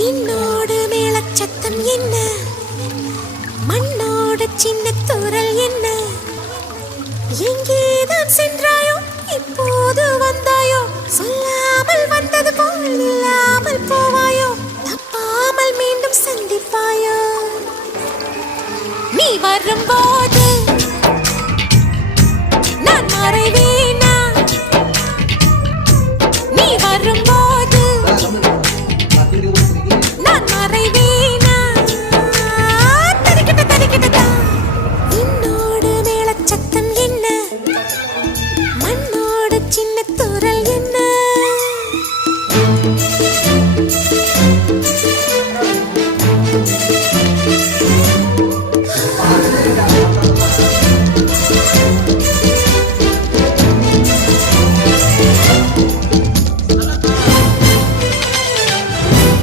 விண்ணோடு மேளச்சத்தம் என்ன, மண்ணோடு சின்ன தூரல் என்ன. எங்கேதான் சென்றாயோ இப்போது வந்தாயோ, சொல்லாமல் வந்தது போல் இல்லாமல் போவாயோ, தப்பாமல் மீண்டும் சந்திப்பாயோ. நீ வரும்போ